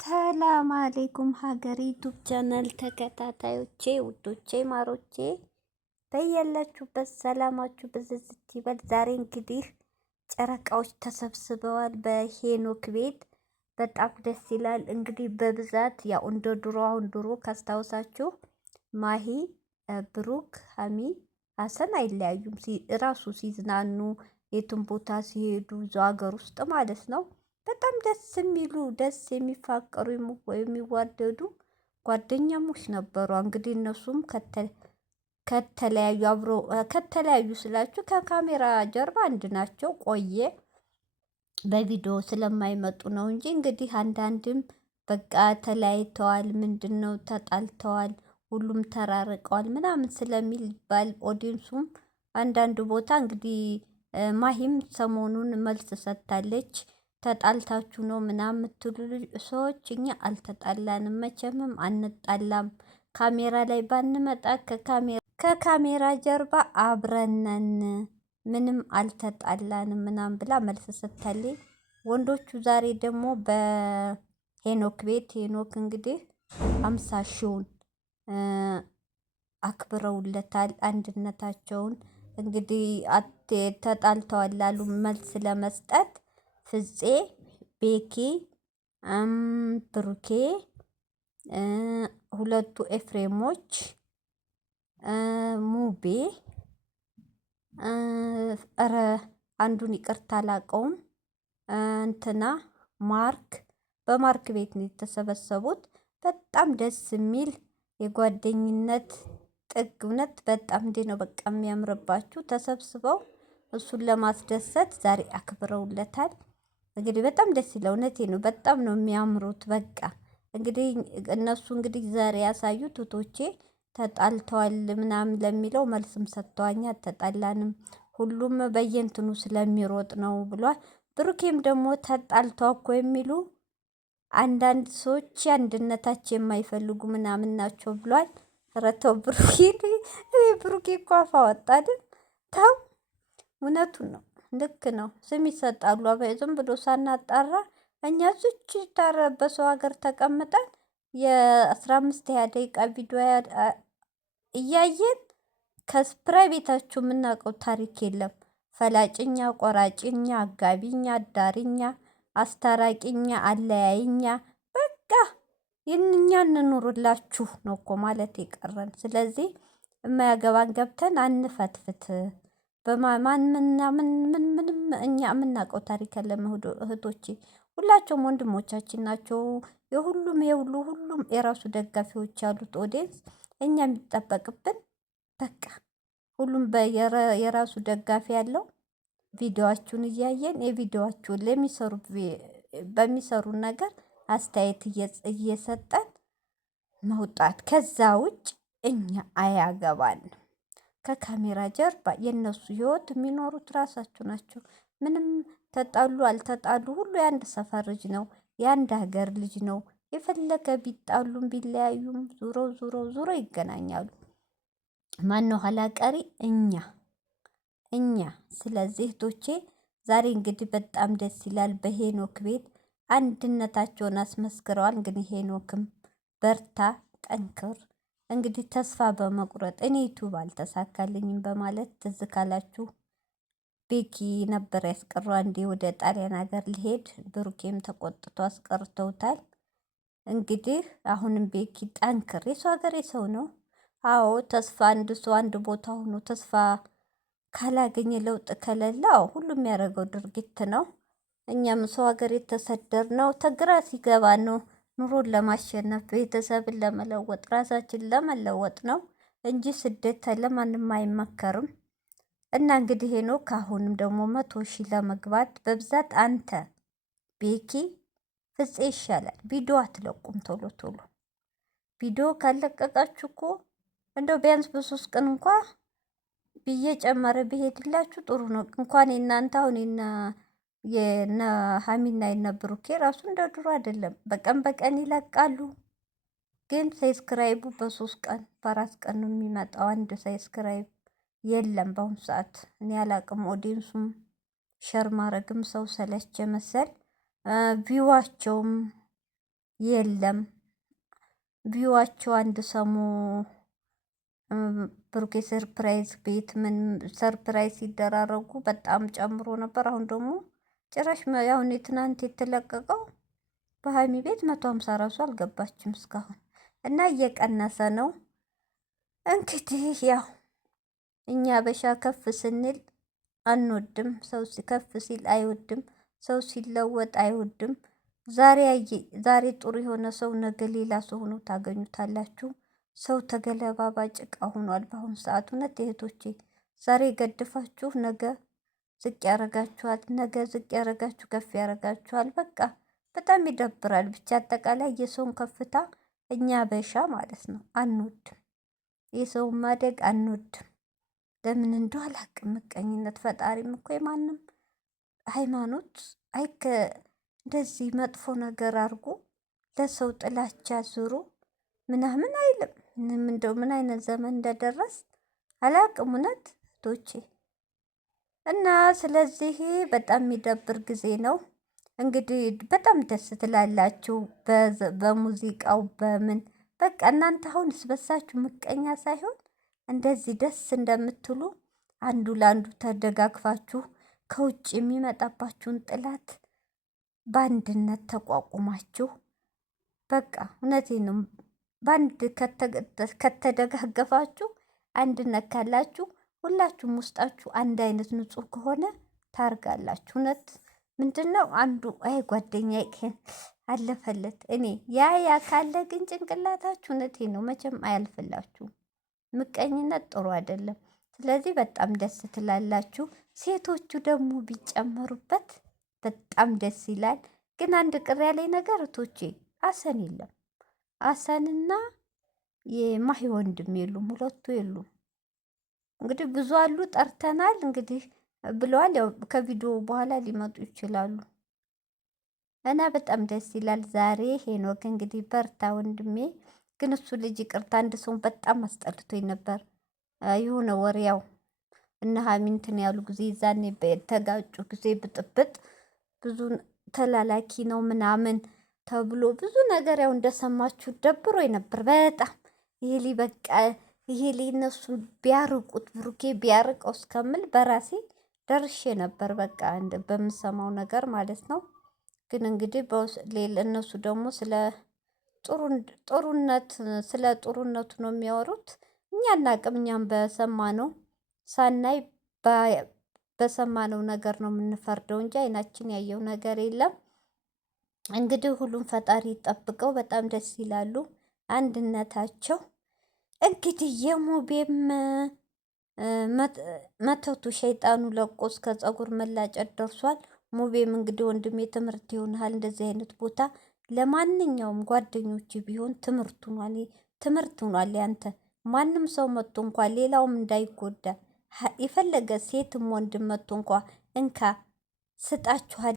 ሰላም አሌይኩም ሀገር ዩቱብ ቻናል ተከታታዮቼ ውዶቼ ማሮቼ በያላችሁበት ሰላማችሁ ብዝዝት ይበል። ዛሬ እንግዲህ ጨረቃዎች ተሰብስበዋል በሄኖክ ቤት። በጣም ደስ ይላል። እንግዲህ በብዛት ያው እንደ ድሮ አሁን ድሮ ካስታውሳችሁ ማሂ፣ ብሩክ፣ ሀሚ፣ ሀሰን አይለያዩም። ራሱ ሲዝናኑ የትም ቦታ ሲሄዱ እዛው ሀገር ውስጥ ማለት ነው በጣም ደስ የሚሉ ደስ የሚፋቀሩ የሚዋደዱ ጓደኛሞች ነበሩ። እንግዲህ እነሱም ከተለያዩ አብሮ ከተለያዩ ስላችሁ ከካሜራ ጀርባ አንድ ናቸው። ቆየ በቪዲዮ ስለማይመጡ ነው እንጂ እንግዲህ አንዳንድም በቃ ተለያይተዋል፣ ምንድነው ተጣልተዋል፣ ሁሉም ተራርቀዋል ምናምን ስለሚል ባል ኦዲንሱም አንዳንድ ቦታ እንግዲህ ማሂም ሰሞኑን መልስ ሰጥታለች። ተጣልታችሁ ነው ምናምን የምትሉ ሰዎች እኛ አልተጣላንም፣ መቼምም አንጣላም። ካሜራ ላይ ባንመጣ ከካሜራ ጀርባ አብረነን ምንም አልተጣላንም ምናምን ብላ መልስ ሰጥታለች። ወንዶቹ ዛሬ ደግሞ በሄኖክ ቤት ሄኖክ እንግዲህ 50 ሺውን አክብረውለታል። አንድነታቸውን እንግዲህ ተጣልተዋል ላሉ መልስ ለመስጠት ፍፄ፣ ቤኪ፣ ብሩኬ፣ ሁለቱ ኤፍሬሞች፣ ሙቤ፣ እረ አንዱን ይቅርታ አላቀውም እንትና ማርክ በማርክ ቤት ነው የተሰበሰቡት። በጣም ደስ የሚል የጓደኝነት ጥግ እውነት በጣም እንዴ ነው በቃ የሚያምርባችሁ። ተሰብስበው እሱን ለማስደሰት ዛሬ አክብረውለታል። እንግዲህ በጣም ደስ ይላል። እውነቴ ነው። በጣም ነው የሚያምሩት። በቃ እንግዲህ እነሱ እንግዲህ ዛሬ ያሳዩት እህቶቼ ተጣልተዋል ምናምን ለሚለው መልስም ሰጥተዋኛ ተጣላንም ሁሉም በየእንትኑ ስለሚሮጥ ነው ብሏል። ብሩኬም ደግሞ ተጣልተው እኮ የሚሉ አንዳንድ ሰዎች አንድነታቸው የማይፈልጉ ምናምን ናቸው ብሏል። ኧረ ተው ብሩኬ፣ ብሩኬ እኮ አፍ አወጣ አይደል? ተው እውነቱን ነው። ልክ ነው። ስም ይሰጣሉ። ዝም ብሎ ሳናጣራ እኛ እዚች በሰው ሀገር ተቀምጠን የ15 20 ደቂቃ ቪዲዮ እያየን ከፕራይቬታችሁ የምናውቀው ታሪክ የለም። ፈላጭኛ፣ ቆራጭኛ፣ አጋቢኛ፣ አዳሪኛ፣ አስታራቂኛ፣ አለያይኛ በቃ እኛ እንኑርላችሁ ነው እኮ ማለት የቀረን። ስለዚህ የማያገባን ገብተን አንፈትፍት። ምንም እኛ የምናውቀው ታሪክ ያለ እህቶቼ ሁላቸውም ወንድሞቻችን ናቸው። ሁሉም የራሱ ደጋፊዎች ያሉት ኦዲየንስ እኛ የሚጠበቅብን በቃ ሁሉም የራሱ ደጋፊ ያለው ቪዲዮአችሁን እያየን የቪዲዮአችሁን በሚሰሩ ነገር አስተያየት እየሰጠን መውጣት። ከዛ ውጭ እኛ አያገባንም። ከካሜራ ጀርባ የነሱ ህይወት የሚኖሩት ራሳቸው ናቸው። ምንም ተጣሉ አልተጣሉ ሁሉ የአንድ ሰፈር ልጅ ነው፣ የአንድ ሀገር ልጅ ነው። የፈለገ ቢጣሉም ቢለያዩም ዙሮ ይገናኛሉ። ማነው ኋላ ቀሪ? እኛ። ስለዚህ እህቶቼ ዛሬ እንግዲህ በጣም ደስ ይላል። በሄኖክ ቤት አንድነታቸውን አስመስክረዋል። እንግዲህ ሄኖክም በርታ፣ ጠንክር። እንግዲህ ተስፋ በመቁረጥ እኔ ዩቱብ አልተሳካልኝም በማለት ትዝ ካላችሁ ቤኪ ነበር ያስቀረው። አንዴ ወደ ጣሊያን ሀገር ሊሄድ ብሩኬም ተቆጥቶ አስቀርተውታል። እንግዲህ አሁንም ቤኪ ጠንክር። የሰው ሀገር የሰው ነው። አዎ ተስፋ አንድ ሰው አንድ ቦታ ሆኖ ተስፋ ካላገኘ ለውጥ ከሌለው ሁሉም ያደረገው ድርጊት ነው። እኛም ሰው ሀገር የተሰደርነው ተግራ ሲገባ ነው ኑሮን ለማሸነፍ ቤተሰብን ለመለወጥ ራሳችን ለመለወጥ ነው እንጂ ስደት ለማንም አይመከርም። እና እንግዲህ ሄኖክ አሁንም ደግሞ 100 ሺህ ለመግባት በብዛት አንተ ቤኪ ፍፄ ይሻላል። ቪዲዮ አትለቁም ቶሎ ቪዲዮ ካለቀቃችሁ እኮ እንደው ቢያንስ በ3 ቀን እንኳ ብዬ ጨመረ ቢሄድላችሁ ጥሩ ነው። እንኳን የእናንተ አሁን የነ ሀሚና የነ ብሩኬ ራሱ እንደ ድሮ አይደለም። በቀን ይለቃሉ። ግን ሳይስክራይቡ በ3 ቀን በ4 ቀን ነው የሚመጣው። አንድ ሳይስክራይብ የለም በአሁኑ ሰዓት። እኔ አላቅም። ኦዲንሱም ሸር ማድረግም ሰው ሰለቸ መሰል ቪዋቸውም የለም ቪዋቸው አንድ ሰሙ ብሩኬ ሰርፕራይዝ ቤት ምን ሰርፕራይዝ ሲደራረጉ በጣም ጨምሮ ነበር። አሁን ደግሞ ጭራሽ ያው ትናንት የተለቀቀው በሀይሚ ቤት 150 ራሱ አልገባችም እስካሁን እና እየቀነሰ ነው። እንግዲህ ያው እኛ በሻ ከፍ ስንል አንወድም፣ ሰው ከፍ ሲል አይወድም፣ ሰው ሲለወጥ አይወድም። ዛሬ ጥሩ የሆነ ሰው ነገ ሌላ ሰው ሆኖ ታገኙታላችሁ። ሰው ተገለባባጭ ዕቃ ሆኗል በአሁኑ ሰዓት። እውነት እህቶቼ ዛሬ ገድፋችሁ ነገ ዝቅ ያረጋችኋል፣ ነገ ዝቅ ያረጋችሁ ከፍ ያረጋችኋል። በቃ በጣም ይደብራል። ብቻ አጠቃላይ የሰውን ከፍታ እኛ በሻ ማለት ነው አንወድም፣ የሰውን ማደግ አንወድም። ለምን እንደው አላቅም። ምቀኝነት ፈጣሪም እኮ የማንም ሃይማኖት እንደዚህ መጥፎ ነገር አድርጎ ለሰው ጥላቻ ዙሮ ምናምን አይልም። እንደው ምን አይነት ዘመን እንደደረስ አላቅም እውነት ቶቼ እና ስለዚህ በጣም የሚደብር ጊዜ ነው። እንግዲህ በጣም ደስ ትላላችሁ በሙዚቃው በምን በቃ እናንተ አሁን ስበሳችሁ ምቀኛ ሳይሆን እንደዚህ ደስ እንደምትሉ አንዱ ለአንዱ ተደጋግፋችሁ ከውጭ የሚመጣባችሁን ጥላት በአንድነት ተቋቁማችሁ በቃ እውነቴን ነው። በአንድ ከተደጋገፋችሁ አንድነት ካላችሁ ሁላችሁም ውስጣችሁ አንድ አይነት ንጹህ ከሆነ ታርጋላችሁ። እውነት ምንድነው አንዱ አይ ጓደኛ አለፈለት እኔ ያ ካለ ግን ጭንቅላታችሁ እውነቴን ነው መቼም አያልፍላችሁም። ምቀኝነት ጥሩ አይደለም። ስለዚህ በጣም ደስ ትላላችሁ። ሴቶቹ ደግሞ ቢጨመሩበት በጣም ደስ ይላል። ግን አንድ ቅር ያለኝ ነገር እቶቼ አሰን የለም። አሰንና የማሂ ወንድም የሉም፣ ሁለቱ የሉም። እንግዲህ ብዙ አሉ ጠርተናል እንግዲህ ብለዋል። ያው ከቪዲዮ በኋላ ሊመጡ ይችላሉ። እና በጣም ደስ ይላል። ዛሬ ሄኖክ እንግዲህ በርታ ወንድሜ። ግን እሱ ልጅ ይቅርታ አንድ ሰው በጣም አስጠልቶኝ ነበር። የሆነ ወሬ ያው እነ ሀሚንትን ያሉ ጊዜ ዛኔ በተጋጩ ጊዜ ብጥብጥ ብዙ ተላላኪ ነው ምናምን ተብሎ ብዙ ነገር ያው እንደሰማችሁ ደብሮ ነበር በጣም ይሄ በቃ ይሄ እነሱ ቢያርቁት ብሩኬ ቢያርቀው እስከምል በራሴ ደርሼ ነበር። በቃ በምሰማው ነገር ማለት ነው። ግን እንግዲህ እነሱ ደግሞ ስለ ጥሩነቱ ነው የሚያወሩት። እኛ አናቅም። እኛም በሰማነው ሳናይ በሰማነው ነገር ነው የምንፈርደው እንጂ አይናችን ያየው ነገር የለም። እንግዲህ ሁሉም ፈጣሪ ይጠብቀው። በጣም ደስ ይላሉ አንድነታቸው። እንግዲህ የሙቤም መተቱ ሸይጣኑ ለቆ እስከ ፀጉር መላጨት ደርሷል። ሙቤም እንግዲህ ወንድሜ ትምህርት ይሆናል እንደዚህ አይነት ቦታ ለማንኛውም ጓደኞች ቢሆን ትምህርት ሆኗል። ያንተ ማንም ሰው መጥቶ እንኳን ሌላውም እንዳይጎዳ የፈለገ ሴትም ወንድም መጥቶ እንኳ እንካ ስጣችኋል